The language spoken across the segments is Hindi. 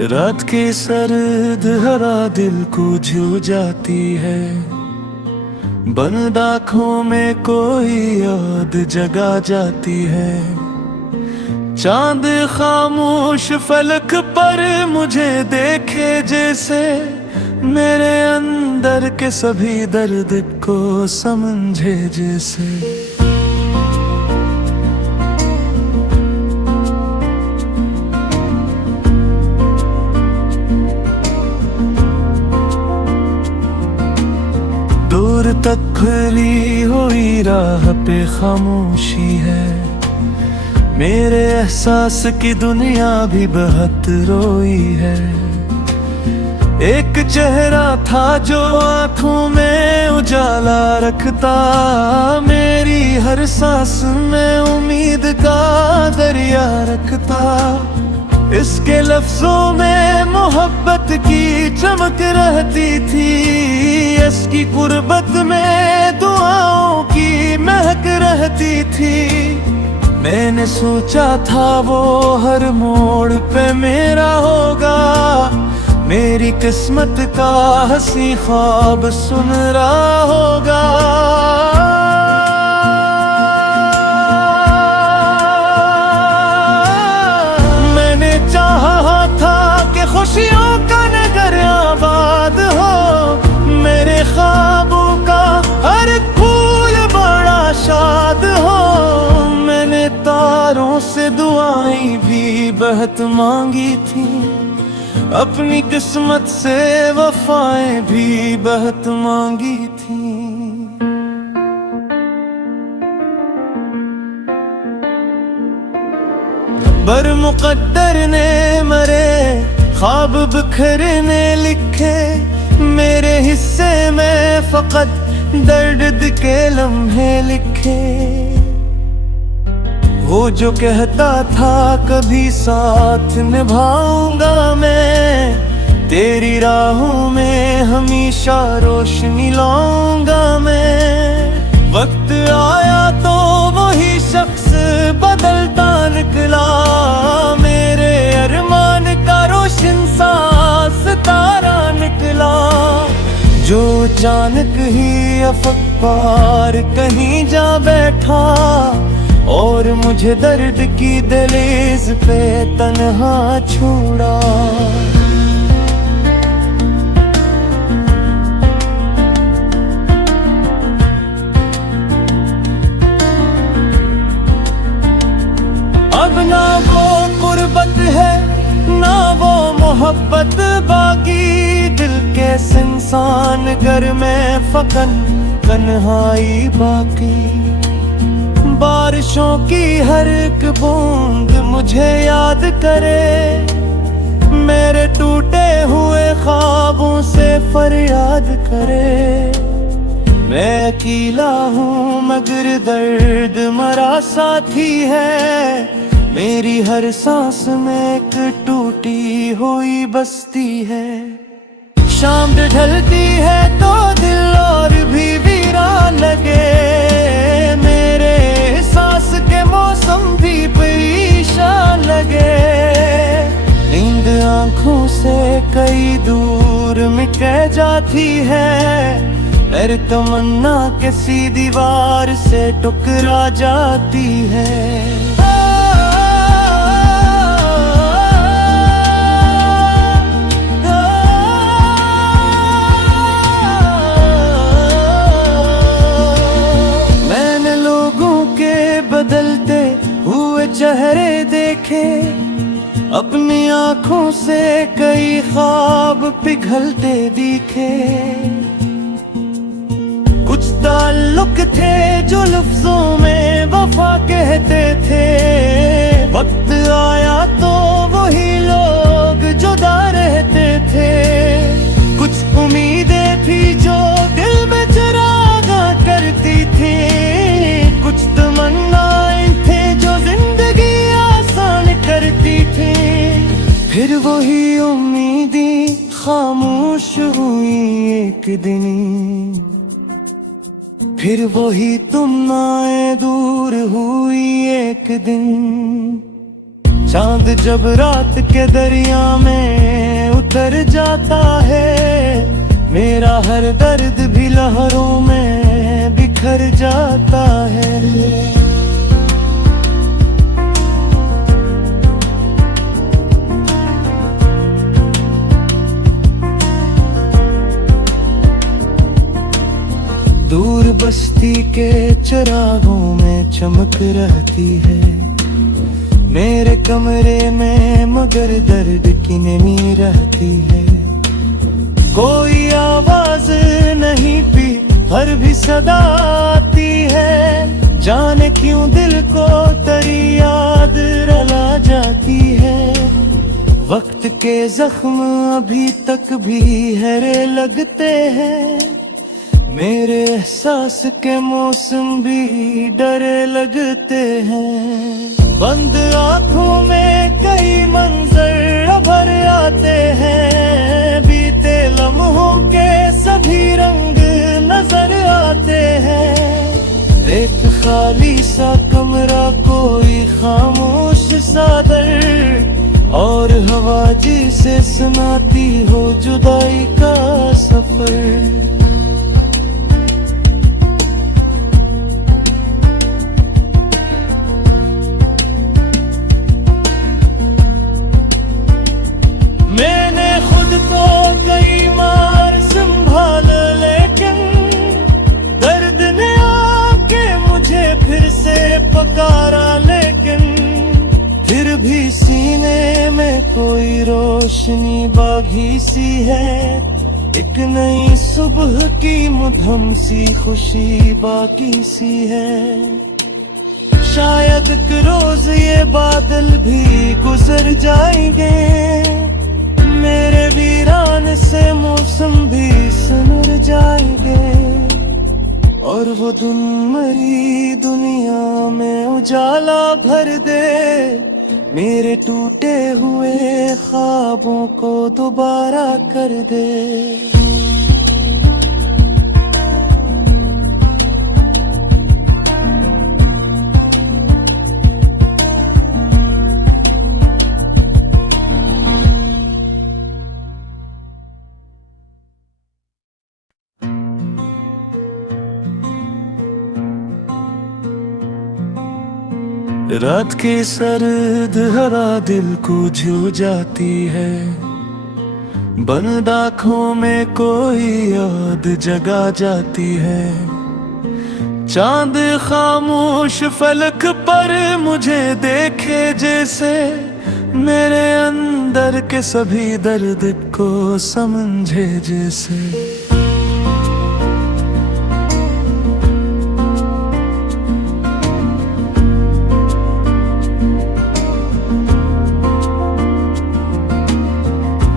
रात की सर्द हवा दिल को झू जाती है, बंद आँखों में कोई याद जगा जाती है। चांद खामोश फलक पर मुझे देखे जैसे, मेरे अंदर के सभी दर्द को समझे जैसे। दूर तक फैली हुई राह पे खामोशी है, मेरे एहसास की दुनिया भी बहुत रोई है। एक चेहरा था जो आंखों में उजाला रखता, मेरी हर सांस में उम्मीद का दरिया रखता। इसके लफ्जों में मोहब्बत की चमक रहती थी, इसकी गुर्बत में दुआओं की महक रहती थी। मैंने सोचा था वो हर मोड़ पे मेरा होगा, मेरी किस्मत का हंसी ख्वाब सुन रहा होगा। मैंने चाहा था कि खुशियों का नगर आबाद हो, मेरे ख्वाबों का हर एक फूल बड़ा शाद हो। मैंने तारों से दुआएं भी बहुत मांगी थी, अपनी किस्मत से वफाएं भी बहुत मांगी थी। बर मुकद्दर ने मरे ख्वाब बिखरने लिखे, मेरे हिस्से में फकत दर्द के लम्हे लिखे। वो जो कहता था कभी साथ निभाऊंगा मैं, तेरी राहों में हमेशा रोशनी लाऊंगा मैं। वक्त आया तो वही शख्स बदलता निकला, मेरे अरमान का रोशन सा सितारा निकला। जो अचानक ही अफक पार कहीं जा बैठा, और मुझे दर्द की दहलीज पे तन्हा छोड़ा। अब ना वो गुर्बत है ना वो मोहब्बत बाकी, दिल के इंसान घर में फकन तन्हाई बाकी। बारिशों की हर एक बूंद मुझे याद करे, मेरे टूटे हुए ख्वाबों से फरियाद करे। मैं अकेला हूँ मगर दर्द मरा साथी है, मेरी हर सांस में एक टूटी हुई बस्ती है। शाम ढलती है तो दिल और भी वीरान लगे, मेरे सांस के मौसम भी परेशान लगे। नींद आँखों से कई दूर मिट जाती है, हर तमन्ना किसी दीवार से टकरा जाती है। बदलते हुए चेहरे देखे, अपनी आँखों से कई ख्वाब पिघलते दिखे। कुछ ताल्लुक थे जो लफ्जों में वफा कहते थे, वक्त आया तो वही लोग जुदा रहते थे। कुछ उम्मीदें थी जो दिल में चरागा करती थी, कुछ तमन्नाएं थे जो जिंदगी आसान करती थी। फिर वही उम्मीदें खामोश हुई एक दिन, फिर वही तुम आए दूर हुई एक दिन। चांद जब रात के दरिया में उतर जाता है, मेरा हर दर्द भी लहरों में बिखर जाता है। दूर बस्ती के चिरागों में चमक रहती है, मेरे कमरे में मगर दर्द की नमी रहती है। कोई आवाज नहीं पी हर भी सदा आती है, जाने क्यों दिल को तेरी याद रुला जाती है। वक्त के जख्म अभी तक भी हरे लगते हैं, मेरे एहसास के मौसम भी डरे लगते हैं। बंद आँखों में कई मंजर भर आते हैं, बीते लम्हों के सभी रंग नजर आते हैं। एक खाली सा कमरा, कोई खामोश सादर और हवा जिसे सुनाती हो जुदाई का सफर। मैंने खुद को कई बार संभाल, लेकिन दर्द ने आके मुझे फिर से पुकारा। लेकिन फिर भी सीने में कोई रोशनी बागी सी है, एक नई सुबह की मधुम सी खुशी बाकी सी है। शायद एक रोज ये बादल भी गुजर जाएंगे, मेरे वीरान से मौसम भी सुनर जाएंगे, और वो दिन मरी दुनिया में उजाला भर दे, मेरे टूटे हुए ख्वाबों को दोबारा कर दे। रात की सर्द हवा दिल को झू जाती है, बंद आँखों में कोई याद जगा जाती है। चांद खामोश फलक पर मुझे देखे जैसे, मेरे अंदर के सभी दर्द को समझे जैसे।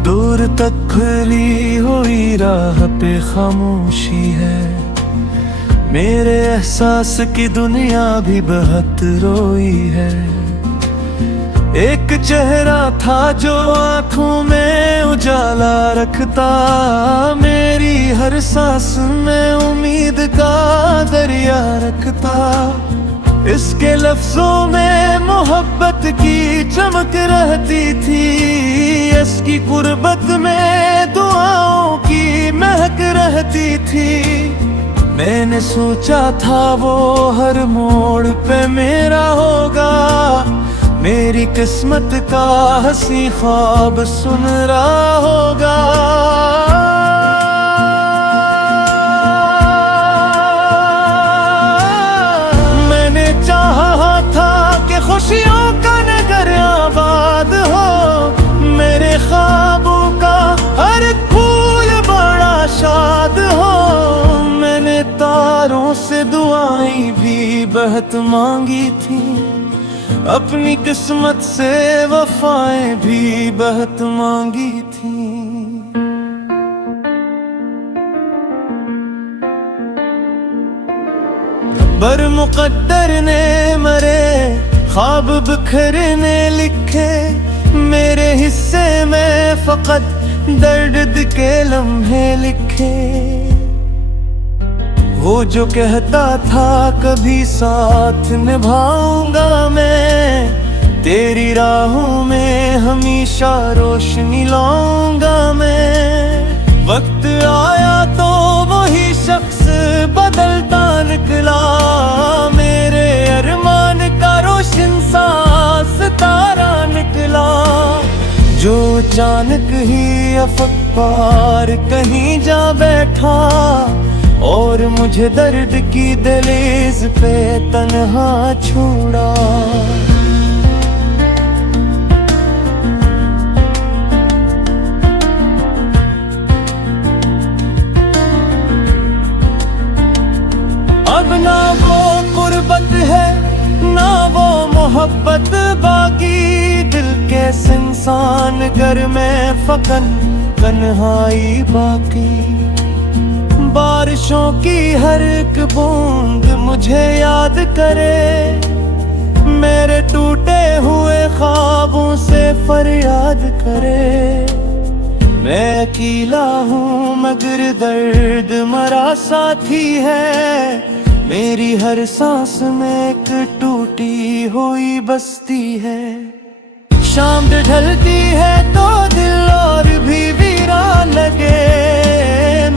दूर तक फैली हुई राह पे खामोशी है, मेरे एहसास की दुनिया भी बहुत रोई है। एक चेहरा था जो आंखों में उजाला रखता, मेरी हर सांस में उम्मीद का दरिया रखता। इसके लफ्जों में मोहब्बत की चमक रहती थी, इसकी गुर्बत में दुआओं की महक रहती थी। मैंने सोचा था वो हर मोड़ पे मेरा होगा, मेरी किस्मत का हंसी ख्वाब सुन रहा होगा। खुशियों का नगर आबाद हो, मेरे ख्वाबों का हर फूल बड़ा शाद हो। मैंने तारों से दुआएं भी बहुत मांगी थी, अपनी किस्मत से वफाएं भी बहुत मांगी थी। बर मुकद्दर ने मरे ख्वाब बिखरने लिखे, मेरे हिस्से में फकत दर्द के लम्हे लिखे। वो जो कहता था कभी साथ निभाऊंगा मैं, तेरी राहों में हमेशा रोशनी लाऊंगा मैं। वक्त आया तो वही शख्स बदलता निकला, मेरे अरमान का रोशन सा सितारा निकला। जो अचानक ही अफक पार कहीं जा बैठा और मुझे दर्द की दहलीज पे तन्हा छोड़ा। अब ना वो गुर्बत है ना वो मोहब्बत बाकी, दिल के इंसान घर में फकन तन्हाई बाकी। बारिशों की हर एक बूंद मुझे याद करे, मेरे टूटे हुए ख्वाबों से फरियाद करे। मैं अकेला हूँ मगर दर्द मरा साथी है, मेरी हर सांस में एक टूटी हुई बस्ती है। शाम ढलती है तो दिल और भी वीरान लगे,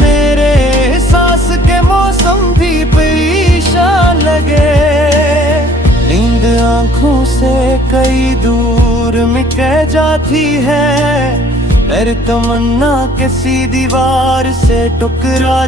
मेरे सांस के मौसम भी परेशान लगे। नींद आंखों से कई दूर मिट जाती है, हर तमन्ना किसी दीवार से टकरा